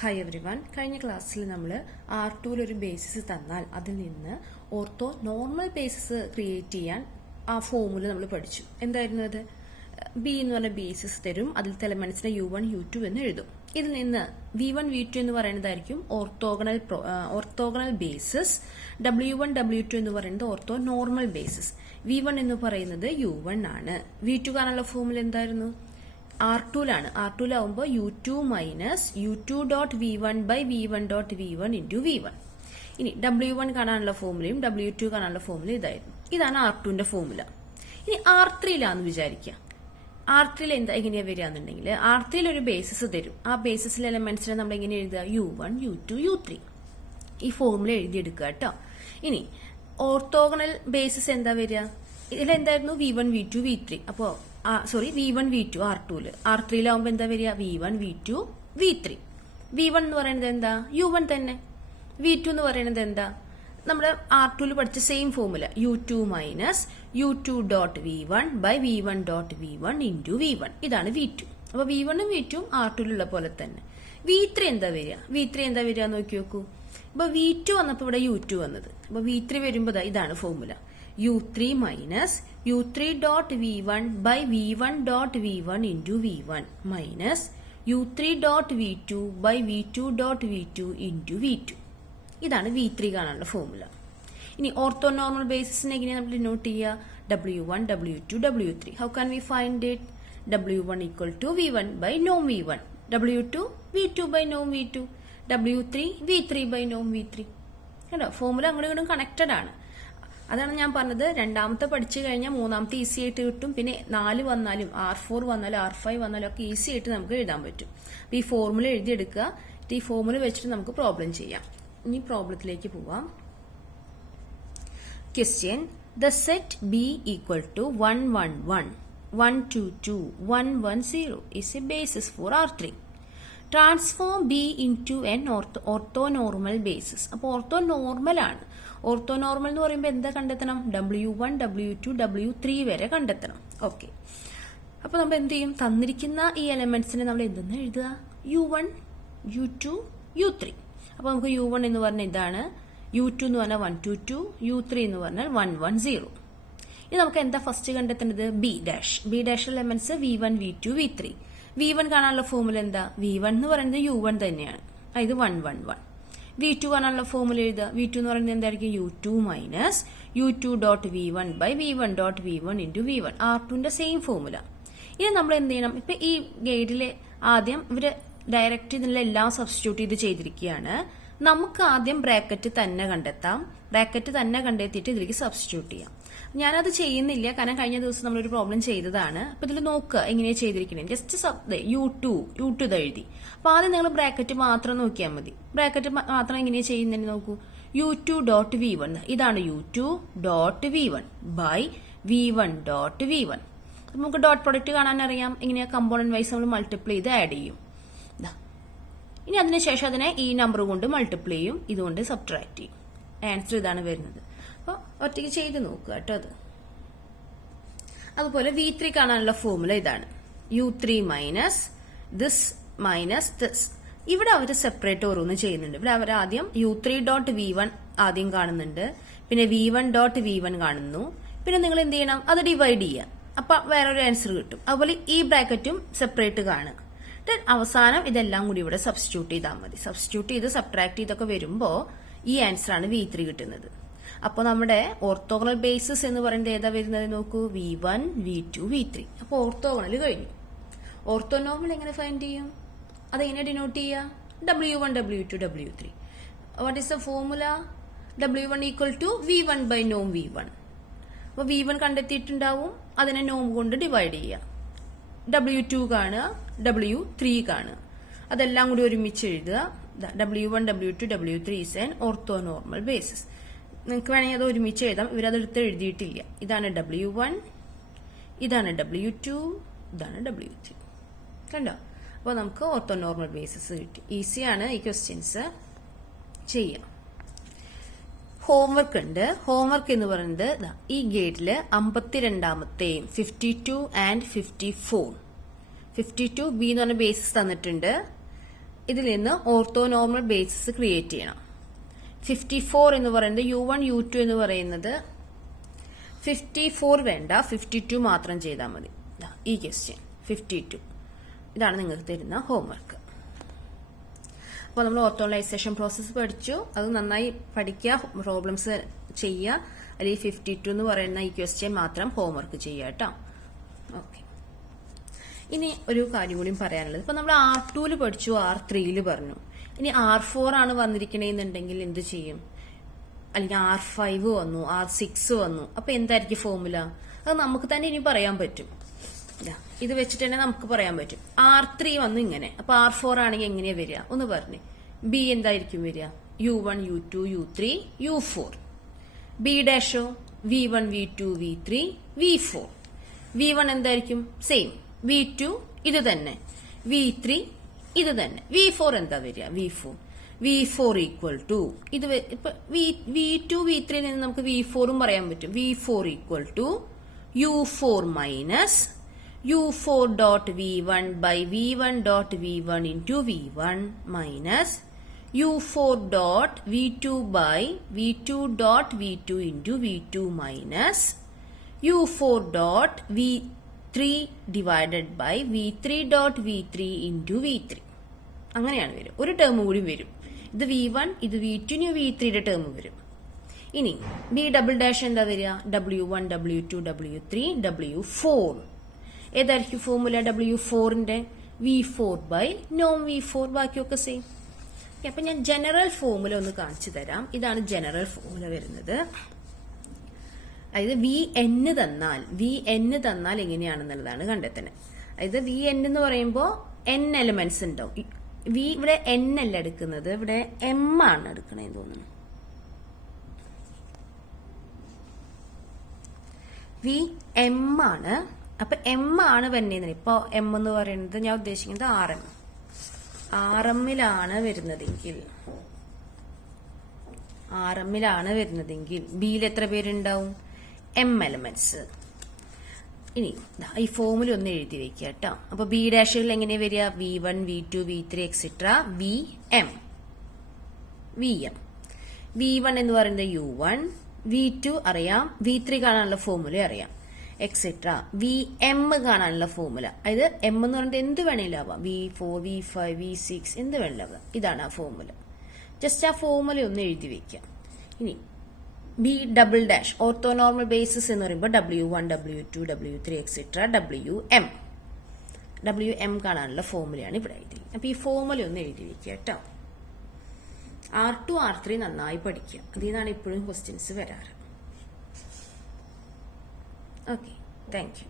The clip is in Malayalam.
Hi everyone. കഴിഞ്ഞ ക്ലാസ്സിൽ നമ്മൾ R2 ഒരു ബേസിസ് തന്നാൽ അതിൽ നിന്ന് ഓർത്തോ നോർമൽ ബേസിസ് ക്രിയേറ്റ് ചെയ്യാൻ ആ ഫോമുല നമ്മൾ പഠിച്ചു. എന്തായിരുന്നു അത്? ബി എന്ന് പറഞ്ഞ ബേസിസ് തരും, അതിലത്തെ എലമെന്റ്സിനെ U1 U2 എന്ന് എഴുതും. ഇതിൽ നിന്ന് V1 V2 എന്ന് പറയുന്നതായിരിക്കും ഓർത്തോഗണൽ ബേസിസ്. W1 W2 എന്ന് പറയുന്നത് ഓർത്തോ നോർമൽ ബേസിസ്. V1 എന്ന് പറയുന്നത് U1 ആണ്. V2 കാണാനുള്ള ഫോമുല എന്തായിരുന്നു? R2ലാണ്. R2ലാവുമ്പോൾ U2 minus U2 dot V1 by V1 dot V1 into V1. ഇനി W1 കാണാനുള്ള ഫോമുലയും W2 കാണാനുള്ള ഫോമുലയും ഇതായിരുന്നു. ഇതാണ് R2ന്റെ ഫോമുല. ഇനി R3ലാന്ന് വിചാരിക്കുക. R3ൽ എങ്ങനെയാ വരികയെന്നുണ്ടെങ്കിൽ R3ൽ ഒരു ബേസിസ് തരും. ആ ബേസിസിലെ എലമെന്റ്സിനെ നമ്മൾ എങ്ങനെ എഴുതുക? U1 U2 U3. ഈ ഫോമുല എഴുതിയെടുക്കുക കേട്ടോ. ഇനി ഓർത്തോഗണൽ ബേസിസ് എന്താ വരിക? ഇതിലെന്തായിരുന്നു? V1 V2 V3. അപ്പോ V1 V2 R2ല്. R3ലാവുമ്പോ എന്താ വരിക? V1 V2 V3. V1 എന്ന് പറയുന്നത് എന്താ? U1 തന്നെ. V2 എന്ന് പറയുന്നത് എന്താ? നമ്മുടെ R2ല് പഠിച്ച same formula U2 minus U2 dot V1 by V1 dot V1 into V1. ഇതാണ് V2. അപ്പൊ V1 ഉം V2 ഉം R2ലുള്ള പോലെ തന്നെ. V3 എന്താ വരിക? V3 എന്താ വരിക നോക്കി നോക്കൂ. ഇപ്പൊ V2 വന്നപ്പോ ഇവിടെ U2 വന്നത്. അപ്പൊ V3 വരുമ്പോ ഇതാണ് formula U3 minus U3 dot V1 by V1 dot V1 into V1 minus U3 dot V2 by V2 dot V2 into V2. ഇതാണ് V3 കാണാനുള്ള ഫോമുല. ഇനി ഓർത്തോ നോർമൽ ബേസിസിനെ എങ്ങനെ നമ്മൾ ഡിനോട്ട് ചെയ്യുക? W1 W2 W3. How can we find it? W1 equal to V1 by നോം V1, W2 V2 ബൈ നോം V2, W3 V3 ബൈ നോം V3. കേട്ടോ, ഫോമുല അങ്ങോട്ടും ഇങ്ങോട്ടും കണക്റ്റഡ് ആണ്. അതാണ് ഞാൻ പറഞ്ഞത്, രണ്ടാമത്തെ പഠിച്ചു കഴിഞ്ഞാൽ മൂന്നാമത്തെ ഈസി ആയിട്ട് കിട്ടും. പിന്നെ 4 വന്നാലും R4 വന്നാലും R5 വന്നാലും ഒക്കെ ഈസി ആയിട്ട് നമുക്ക് എഴുതാൻ പറ്റും. അപ്പൊ ഈ ഫോർമുല എഴുതിയെടുക്കുക. ഈ ഫോർമുല വെച്ചിട്ട് നമുക്ക് പ്രോബ്ലം ചെയ്യാം. ഇനി പ്രോബ്ലത്തിലേക്ക് പോവാം. Question: the set B equal to 1 1 1 1 2 2 1 1 0 is a basis for R3. Transform B into an orthonormal basis. അപ്പോൾ ഓർത്തോനോർമൽ ആണ്. ഓർത്തോനോർമൽ എന്ന് പറയുമ്പോൾ എന്താ കണ്ടെത്തണം? W1 W2 W3 വരെ കണ്ടെത്തണം. ഓക്കെ, അപ്പൊ നമ്മൾ എന്ത് ചെയ്യും? തന്നിരിക്കുന്ന ഈ എലമെന്റ്സിനെ നമ്മൾ എന്തെന്ന് എഴുതുക? U1 U2 U3. അപ്പൊ നമുക്ക് U1 എന്ന് പറഞ്ഞാൽ ഇതാണ്, U2 എന്ന് പറഞ്ഞാൽ 1 2 2, U3 എന്ന് പറഞ്ഞാൽ 1 1 0. ഇത് നമുക്ക് എന്താ ഫസ്റ്റ് കണ്ടെത്തേണ്ടത്? B dash elements V1 V2 V3. V1 കാണാനുള്ള ഫോമുല എന്താ? V1 എന്ന് പറയുന്നത് U1 തന്നെയാണ്. ഇത് 1 1 1. V2 കാണാനുള്ള ഫോമുല എഴുതുക. V2 എന്ന് പറയുന്നത് എന്തായിരിക്കും? U2 minus U2 dot V1 by V1 dot V1 into V1. R2ന്റെ സെയിം ഫോമുല. ഇനി നമ്മൾ എന്ത് ചെയ്യണം? ഇപ്പൊ ഈ ഗൈഡിലെ ആദ്യം ഇവര് ഡയറക്റ്റ് ഇതിനുള്ള എല്ലാം സബ്സ്റ്റിറ്റ്യൂട്ട് ചെയ്ത് ചെയ്തിരിക്കുകയാണ്. നമുക്ക് ആദ്യം ബ്രാക്കറ്റ് തന്നെ കണ്ടെത്താം. ബ്രാക്കറ്റ് തന്നെ കണ്ടെത്തിയിട്ട് ഇതിലേക്ക് സബ്സ്റ്റിറ്റ്യൂട്ട് ചെയ്യാം. ഞാനത് ചെയ്യുന്നില്ല, കാരണം കഴിഞ്ഞ ദിവസം നമ്മളൊരു പ്രോബ്ലം ചെയ്തതാണ്. അപ്പൊ ഇതിൽ നോക്കുക എങ്ങനെയാ ചെയ്തിരിക്കുന്നത്. ജസ്റ്റ് U2 ഇത് എഴുതി. അപ്പൊ ആദ്യം നിങ്ങൾ ബ്രാക്കറ്റ് മാത്രം നോക്കിയാൽ മതി. ബ്രാക്കറ്റ് മാത്രം എങ്ങനെയാ ചെയ്യുന്നതെന്ന് നോക്കൂ. U2 ഡോട്ട് V1, ഇതാണ് U2 dot V1 by V1 dot V1. നമുക്ക് ഡോട്ട് പ്രൊഡക്റ്റ് കാണാൻ അറിയാം. ഇങ്ങനെ കമ്പോണന്റ് വൈസ് നമ്മൾ മൾട്ടിപ്ലൈ ചെയ്ത് ആഡ് ചെയ്യും. ഇനി അതിനുശേഷം അതിനെ ഈ നമ്പർ കൊണ്ട് മൾട്ടിപ്ലൈ ചെയ്യും, ഇതുകൊണ്ട് സബ്ട്രാക്ട് ചെയ്യും. ആൻസർ ഇതാണ് വരുന്നത്. അപ്പൊ ഒറ്റയ്ക്ക് ചെയ്ത് നോക്കുക കേട്ടോ. അതുപോലെ V3 കാണാനുള്ള ഫോമുല ഇതാണ്, U3 minus this minus this. ഇവിടെ അവർ സെപ്പറേറ്റ് ഓരോന്ന് ചെയ്യുന്നുണ്ട്. ഇവിടെ അവർ ആദ്യം U3 ഡോട്ട് V1 ആദ്യം കാണുന്നുണ്ട്, പിന്നെ V1 ഡോട്ട് V1 കാണുന്നു. പിന്നെ നിങ്ങൾ എന്ത് ചെയ്യണം? അത് ഡിവൈഡ് ചെയ്യുക. അപ്പൊ വേറൊരു ആൻസർ കിട്ടും. അതുപോലെ ഈ ബ്രാക്കറ്റും സെപ്പറേറ്റ് കാണുക. അവസാനം ഇതെല്ലാം കൂടി ഇവിടെ സബ്സ്റ്റിറ്റ്യൂട്ട് ചെയ്താൽ മതി. സബ്സ്റ്റിറ്റ്യൂട്ട് ചെയ്ത് സബ്ട്രാക്ട് ചെയ്തൊക്കെ വരുമ്പോ ഈ ആൻസർ ആണ് V3 കിട്ടുന്നത്. അപ്പൊ നമ്മുടെ ഓർത്തോഗണൽ ബേസിസ് എന്ന് പറയുന്നത് ഏതാ വരുന്നത് നോക്കൂ? V1 V2 V3. അപ്പൊ ഓർത്തോഗണൽ കഴിഞ്ഞു. ഓർത്തോനോർമൽ എങ്ങനെ ഫൈൻഡ് ചെയ്യും? അതെങ്ങനെ ഡിനോട്ട് ചെയ്യുക? W1 W2 W3. What is the formula? W1 equal to V1 by നോം V1. അപ്പൊ V1 കണ്ടെത്തിയിട്ടുണ്ടാവും, അതിനെ നോം കൊണ്ട് ഡിവൈഡ് ചെയ്യുക. W2 കാണുക, W3 കാണുക. അതെല്ലാം കൂടി ഒരുമിച്ച് എഴുതുക. W1 W2 W3 is an orthonormal basis. നിങ്ങൾക്ക് വേണമെങ്കിൽ അത് ഒരുമിച്ച് എഴുതാം. ഇവരതെടുത്ത് എഴുതിയിട്ടില്ല. ഇതാണ് W1, ഇതാണ് W2, ഇതാണ് W3. കണ്ടോ? അപ്പോൾ നമുക്ക് ഓർത്തോനോർമൽ ബേസിസ് കിട്ടി. ഈസിയാണ് ഈ ക്വസ്റ്റ്യൻസ് ചെയ്യാം. ഹോംവർക്ക് ഉണ്ട്. ഹോംവർക്ക് എന്ന് പറയുന്നത് ഈ ഗൈഡില് 52ാമത്തെയും 52 ആൻഡ് 54. 52 B എന്ന് പറഞ്ഞ ബേസിസ് തന്നിട്ടുണ്ട്. ഇതിൽ നിന്ന് ഓർത്തോനോർമൽ ബേസിസ് ക്രിയേറ്റ് ചെയ്യണം. 54 എന്ന് പറയുന്നത് U1 U2 എന്ന് പറയുന്നത് 54 വേണ്ട, 52 മാത്രം ചെയ്താൽ മതി. ഈ ക്വസ്റ്റ്യൻ 52 ഇതാണ് നിങ്ങൾക്ക് തരുന്ന ഹോംവർക്ക്. അപ്പോൾ നമ്മൾ ഓർത്തോണലൈസേഷൻ പ്രോസസ്സ് പഠിച്ചു. അത് നന്നായി പഠിക്കുക, പ്രോബ്ലംസ് ചെയ്യുക. അല്ലെങ്കിൽ 52 എന്ന് പറയുന്ന ഈ ക്വസ്റ്റ്യൻ മാത്രം ഹോംവർക്ക് ചെയ്യുക കേട്ടോ. ഓക്കെ, ഇനി ഒരു കാര്യം കൂടി പറയാനുള്ളത്. ഇപ്പൊ നമ്മൾ R2 പഠിച്ചു, R3 പറഞ്ഞു. ഇനി R4 ആണ് വന്നിരിക്കണെന്നുണ്ടെങ്കിൽ എന്ത് ചെയ്യും? അല്ലെങ്കിൽ R5 വന്നു, R6 വന്നു. അപ്പൊ എന്തായിരിക്കും ഫോർമുല? അത് നമുക്ക് തന്നെ ഇനി പറയാൻ പറ്റും. ഇത് വെച്ചിട്ട് തന്നെ നമുക്ക് പറയാൻ പറ്റും. R3 വന്നു ഇങ്ങനെ, അപ്പൊ R4 ആണെങ്കിൽ എങ്ങനെയാ വരിക ഒന്ന് പറഞ്ഞേ. B എന്തായിരിക്കും വരിക? U1 U2 U3 U4. B ഡാഷോ V1 V2 V3 V4. V1 എന്തായിരിക്കും? സെയിം. V2 ഇത് തന്നെ, V3 ഇത് തന്നെ. V4 എന്താ വരിക? V4 ഈക്വൽ ടു ഇത്. ഇപ്പൊ V2 V3 നിന്ന് നമുക്ക് V4 പറയാൻ പറ്റും. V4 equal to U4 minus U4 dot V1 by V1 dot V1 into V1 minus U4 dot V2 by V2 dot V2 into V2 minus U4 dot V3 divided by V3 dot V3 into V3. അങ്ങനെയാണ് വരും. ഒരു ടേം കൂടി വരും. ഇത് V1, ഇത് V2, V3യുടെ ടേം വരും. ഇനി B ഡബിൾ ഡാഷ് എന്താ വരിക? W1 W2 W3 W4. ഏതായിരിക്കും formula W4ന്റെ? V4 by non V4. ബാക്കിയൊക്കെ സെയിം. അപ്പൊ ഞാൻ ജനറൽ ഫോർമുല ഒന്ന് കാണിച്ചു തരാം. ഇതാണ് ജനറൽ ഫോർമുല വരുന്നത്. അതായത് Vn തന്നാൽ എങ്ങനെയാണെന്നുള്ളതാണ് കണ്ടെത്തുന്നത്. അതായത് Vn എന്ന് പറയുമ്പോൾ n എലിമെന്റ്സ് ഉണ്ടാവും. ഇവിടെ n അല്ല എടുക്കുന്നത്, ഇവിടെ m ആണ് എടുക്കണേന്ന് തോന്നുന്നു. Vm ആണ്. അപ്പൊ m ആണ് വരുന്നത്. ഇപ്പൊ m എന്ന് പറയുന്നത് ഞാൻ ഉദ്ദേശിക്കുന്നത് RMലാണ് വരുന്നതെങ്കിൽ ബിയിൽ എത്ര പേരുണ്ടാവും? m elements. ഇനി ഈ ഫോമുല ഒന്ന് എഴുതി വെക്കുക കേട്ടോ. അപ്പൊ B ഡാഷിൽ എങ്ങനെ വരിക? V1 V2 V3 etcetera Vm. V1 എന്ന് പറയുന്നത് U1, V2 അറിയാം, V3 കാണാനുള്ള ഫോമുല അറിയാം, എക്സെട്ര Vm കാണാനുള്ള ഫോമുല. അതായത് m എന്ന് പറയുന്നത് എന്ത് വേണേലാവാം, V4 V5 V6 എന്ത് വേണേലാവാം. ഇതാണ് ആ ഫോമുല. ജസ്റ്റ് ആ ഫോമുല ഒന്ന് എഴുതി വെക്കാം. ഇനി B double dash orthonormal basis എന്ന് പറയുമ്പോൾ W1 W2 W3 etcetera WM കാണാനുള്ള ഫോമുലയാണ് ഇവിടെ എഴുതി. അപ്പൊ ഈ ഫോമുല ഒന്ന് എഴുതി വെക്കുക കേട്ടോ. R2 R3 നന്നായി പഠിക്കുക. അതിൽ നിന്നാണ് ഇപ്പോഴും ക്വസ്റ്റ്യൻസ് വരാറ്. Okay, thank you.